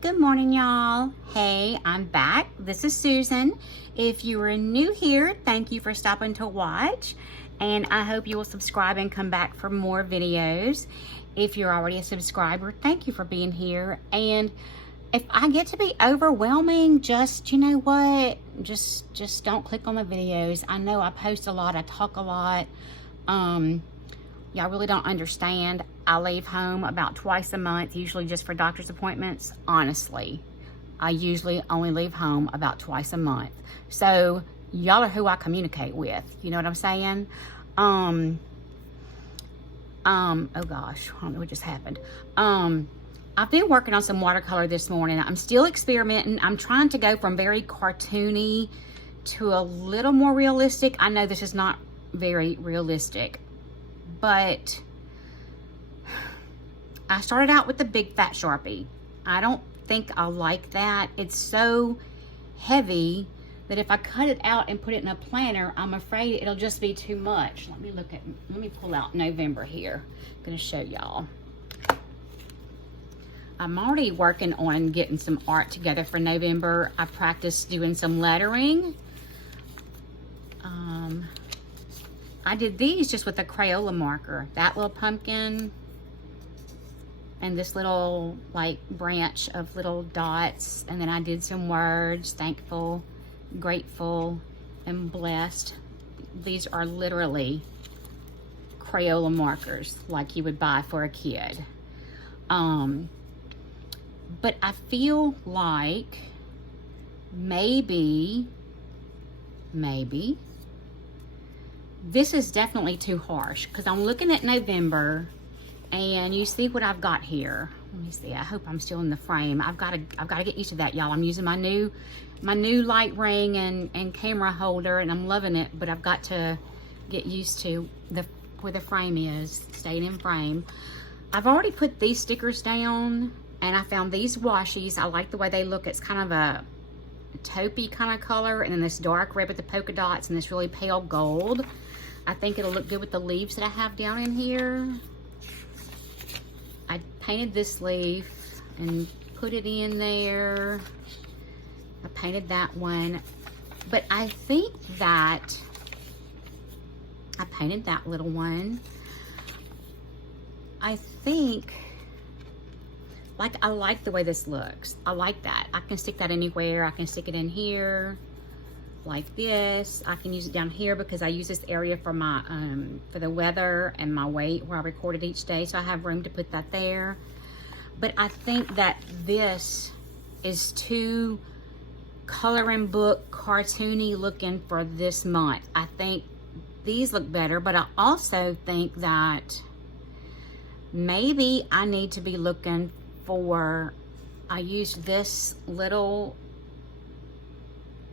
Good morning, y'all. Hey, I'm back. This is Susan. If you are new here, thank you for stopping to watch, and I hope you will subscribe and come back for more videos. If you're already a subscriber, thank you for being here. And if I get to be overwhelming, just, you know what, just don't click on the videos. I know I post a lot, I talk a lot. Y'all really don't understand. I leave home about twice a month, usually just for doctor's appointments. Honestly, I usually only leave home about twice a month. So y'all are who I communicate with. You know what I'm saying? Oh gosh, I don't know what just happened. I've been working on some watercolor this morning. I'm still experimenting. I'm trying to go from very cartoony to a little more realistic. I know this is not very realistic, but I started out with the big fat Sharpie. I don't think I like that. It's so heavy that if I cut it out and put it in a planner, I'm afraid it'll just be too much. Let me pull out November here. I'm gonna show y'all. I'm already working on getting some art together for November. I practiced doing some lettering. I did these just with a Crayola marker. That little pumpkin and this little like branch of little dots. And then I did some words: thankful, grateful, and blessed. These are literally Crayola markers like you would buy for a kid. But I feel like maybe this is definitely too harsh, because I'm looking at November and you see what I've got here. Let me see. I hope I'm still in the frame. I've got to get used to that, y'all. I'm using my new light ring and camera holder, and I'm loving it, but I've got to get used to where the frame is, staying in frame. I've already put these stickers down, and I found these washies. I like the way they look. It's kind of a taupey kind of color, and then this dark red with the polka dots and this really pale gold. I think it'll look good with the leaves that I have down in here. I painted this leaf and put it in there. I painted that one, but I think that I painted that little one. I think, like, I like the way this looks. I like that. I can stick that anywhere. I can stick it in here like this. I can use it down here because I use this area for my for the weather and my weight where I record it each day, so I have room to put that there. But I think that this is too coloring book cartoony looking for this month. I think these look better, but I also think that maybe I need to be looking for, I used this little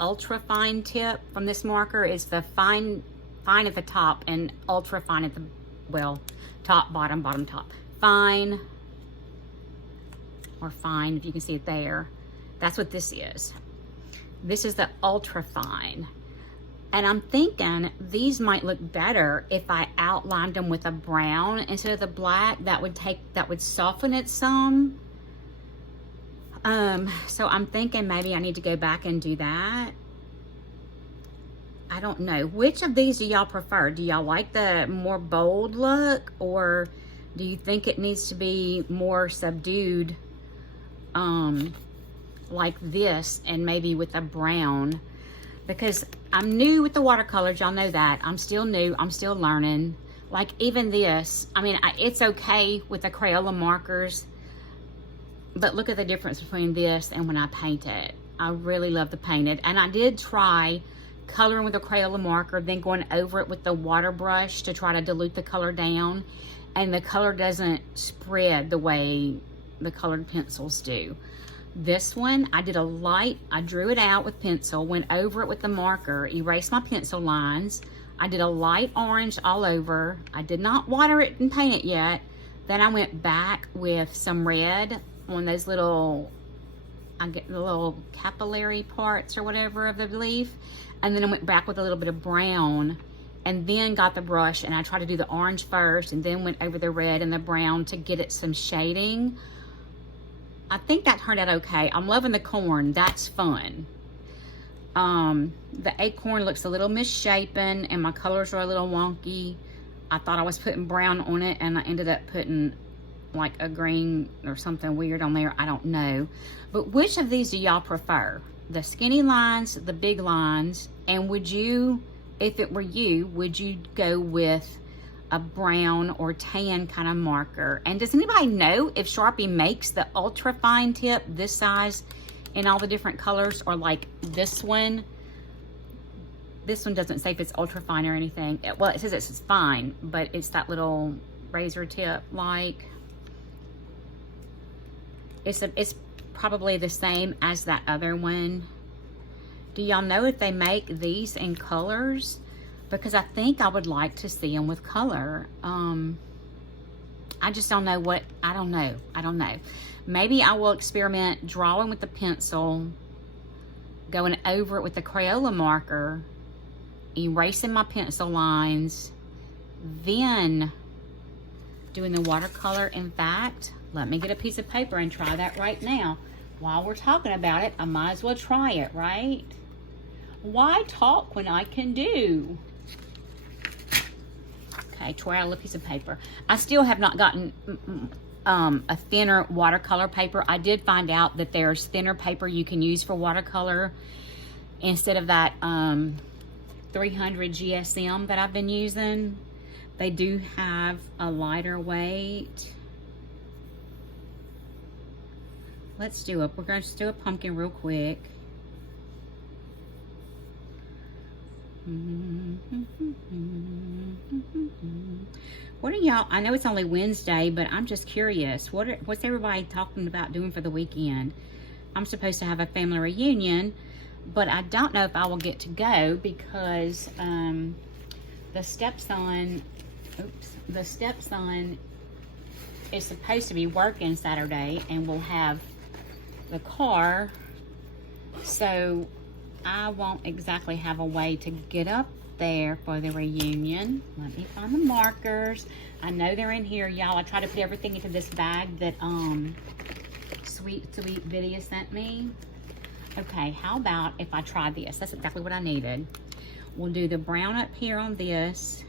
ultra fine tip from this marker. It's the fine at the top and ultra fine at the, well, top, bottom, bottom, top. Fine, or fine, if you can see it there. That's what this is. This is the ultra fine. And I'm thinking these might look better if I outlined them with a brown instead of the black. That would soften it some. So I'm thinking maybe I need to go back and do that. I don't know. Which of these do y'all prefer? Do y'all like the more bold look, or do you think it needs to be more subdued, like this, and maybe with a brown? Because I'm new with the watercolors, y'all know that. I'm still new, I'm still learning. Like even this, I mean, it's okay with the Crayola markers, but look at the difference between this and when I paint it. I really love the painted. And I did try coloring with a Crayola marker, then going over it with the water brush to try to dilute the color down. And the color doesn't spread the way the colored pencils do. This one, I did a light, I drew it out with pencil, went over it with the marker, erased my pencil lines. I did a light orange all over. I did not water it and paint it yet. Then I went back with some red on those little, I get the little capillary parts or whatever of the leaf. And then I went back with a little bit of brown, and then got the brush and I tried to do the orange first and then went over the red and the brown to get it some shading. I think that turned out okay. I'm loving the corn. That's fun. The acorn looks a little misshapen and my colors are a little wonky. I thought I was putting brown on it and I ended up putting like a green or something weird on there. I don't know. But which of these do y'all prefer? The skinny lines, the big lines, and would you, if it were you, would you go with a brown or tan kind of marker? And does anybody know if Sharpie makes the ultra fine tip this size in all the different colors, or like this one? This one doesn't say if it's ultra fine or anything. Well, it says it's fine, but it's that little razor tip like. It's probably the same as that other one. Do y'all know if they make these in colors? Because I think I would like to see them with color. I just don't know what, I don't know. Maybe I will experiment drawing with the pencil, going over it with the Crayola marker, erasing my pencil lines, then doing the watercolor. In fact, let me get a piece of paper and try that right now. While we're talking about it, I might as well try it, right? Why talk when I can do? Okay, try out a little piece of paper. I still have not gotten a thinner watercolor paper. I did find out that there's thinner paper you can use for watercolor instead of that 300 GSM that I've been using. They do have a lighter weight. We're going to do a pumpkin real quick. What are y'all, I know it's only Wednesday, but I'm just curious. What's everybody talking about doing for the weekend? I'm supposed to have a family reunion, but I don't know if I will get to go because the stepson is supposed to be working Saturday and will have the car, so I won't exactly have a way to get up there for the reunion. Let me find the markers. I know they're in here, y'all. I try to put everything into this bag that Sweet Vidya sent me. Okay, how about if I try this? That's exactly what I needed. We'll do the brown up here on this.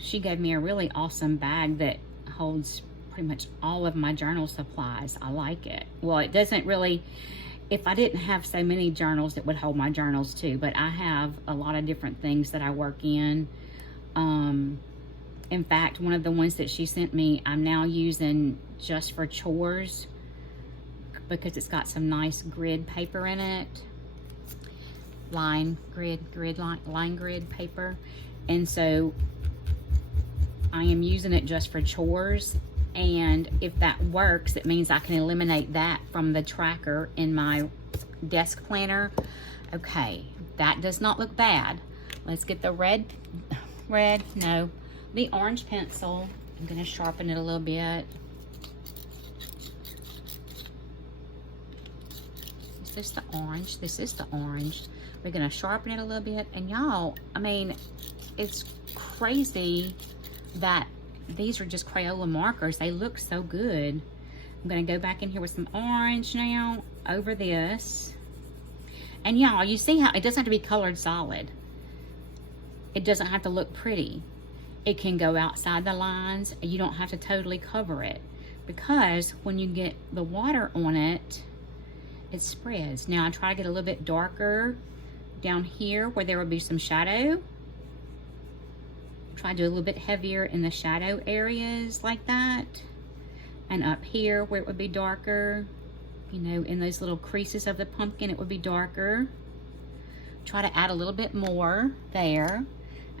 She gave me a really awesome bag that holds pretty much all of my journal supplies. I like it. Well, it doesn't really, if I didn't have so many journals, it would hold my journals too, but I have a lot of different things that I work in. In fact, one of the ones that she sent me, I'm now using just for chores because it's got some nice grid paper in it. Line grid paper. And so I am using it just for chores. And if that works, it means I can eliminate that from the tracker in my desk planner. Okay, that does not look bad. Let's get the the orange pencil. I'm gonna sharpen it a little bit. Is this the orange? This is the orange. We're gonna sharpen it a little bit. And y'all, I mean, it's crazy that these are just Crayola markers. They look so good. I'm gonna go back in here with some orange now over this. And y'all, you see how it doesn't have to be colored solid. It doesn't have to look pretty. It can go outside the lines. You don't have to totally cover it because when you get the water on it, it spreads. Now I try to get a little bit darker down here where there will be some shadow. Try to do a little bit heavier in the shadow areas like that. And up here where it would be darker, you know, in those little creases of the pumpkin, it would be darker. Try to add a little bit more there.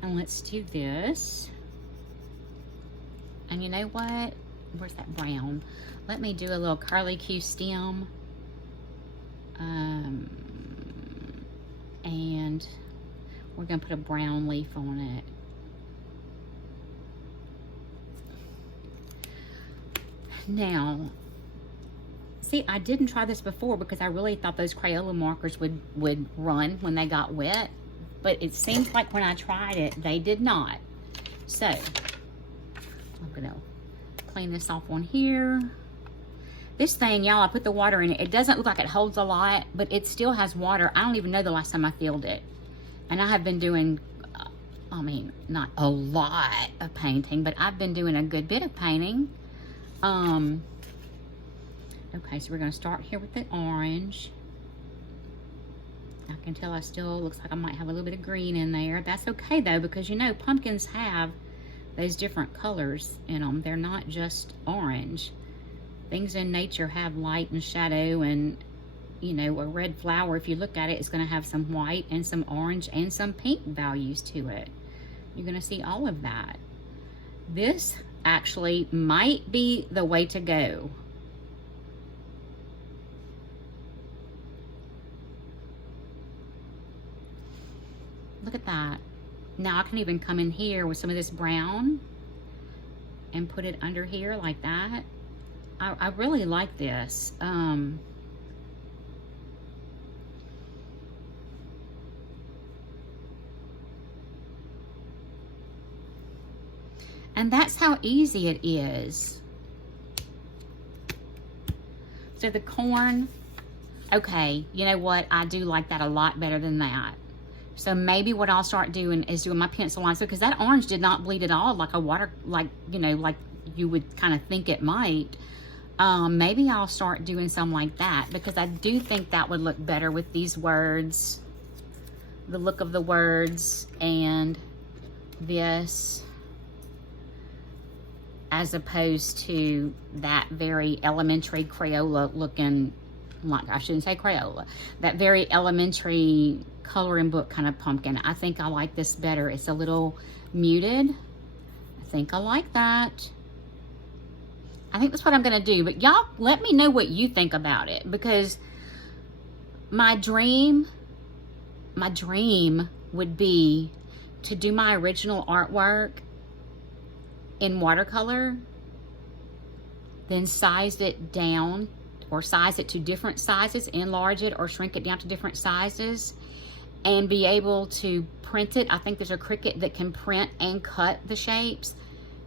And let's do this. And you know what? Where's that brown? Let me do a little curly Q stem. And we're gonna put a brown leaf on it. Now, see, I didn't try this before because I really thought those Crayola markers would run when they got wet. But it seems like when I tried it, they did not. So, I'm gonna clean this off on here. This thing, y'all, I put the water in it. It doesn't look like it holds a lot, but it still has water. I don't even know the last time I filled it. And I have been doing, I mean, not a lot of painting, but I've been doing a good bit of painting. Okay, so we're gonna start here with the orange. I can tell I still, looks like I might have a little bit of green in there. That's okay though, because you know, pumpkins have those different colors in them. They're not just orange. Things in nature have light and shadow, and you know, a red flower, if you look at it, it's gonna have some white and some orange and some pink values to it. You're gonna see all of that. This actually might be the way to go. Look at that. Now I can even come in here with some of this brown and put it under here like that. I really like this. And that's how easy it is. So the corn, okay, you know what? I do like that a lot better than that. So maybe what I'll start doing is doing my pencil lines, because that orange did not bleed at all like a water, like, you know, like you would kind of think it might. Maybe I'll start doing some like that, because I do think that would look better with these words, the look of the words and this, as opposed to that very elementary Crayola looking, like, I shouldn't say Crayola, that very elementary coloring book kind of pumpkin. I think I like this better. It's a little muted. I think I like that. I think that's what I'm gonna do, but y'all let me know what you think about it, because my dream would be to do my original artwork in watercolor, then size it down, or size it to different sizes, enlarge it or shrink it down to different sizes, and be able to print it. I think there's a Cricut that can print and cut the shapes,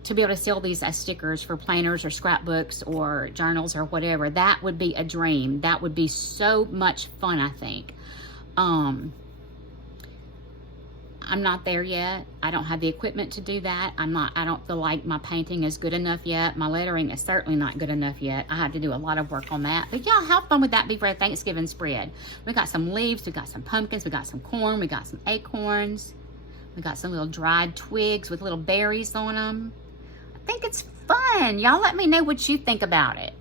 to be able to sell these as stickers for planners or scrapbooks or journals or whatever. That would be a dream. That would be so much fun, I think. I'm not there yet. I don't have the equipment to do that. I don't feel like my painting is good enough yet. My lettering is certainly not good enough yet. I have to do a lot of work on that. But y'all, how fun would that be for a Thanksgiving spread? We got some leaves, we got some pumpkins, we got some corn, we got some acorns, we got some little dried twigs with little berries on them. I think it's fun. Y'all let me know what you think about it.